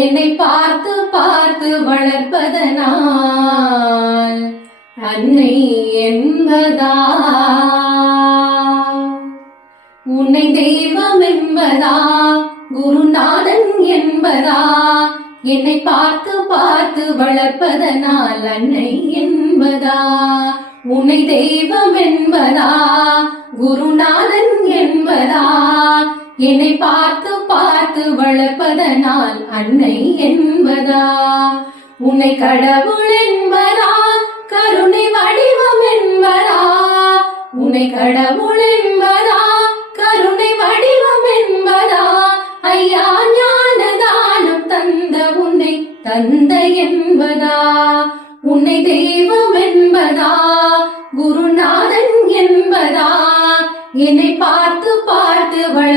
என்னை பார்த்து பார்த்து வளர்ப்பதனால் அன்னை என்பதா? உன்னை தெய்வம் என்பதா? குருநாதன் என்பதா? என்னை பார்த்து பார்த்து வளர்ப்பதனால் அன்னை என்பதா? உன்னை தெய்வம் என்பதா? குருநாதன் என்பதா? என்னை பார்த்து பார்த்து வளர்ப்பதனால் அன்னை என்பதா? உன்னை கடவுள் என்பதா? கருணை வடிவம் என்பதா? உன்னை கடவுள் என்பதா? கருணை வடிவம் என்பதா? ஐயா ஞானதானம் தந்த உன்னை தந்தை என்பதா? உன்னை தெய்வம் என்பதா? குருநாதன் என்பதா? என்னை பார்த்து பார்த்து வளர்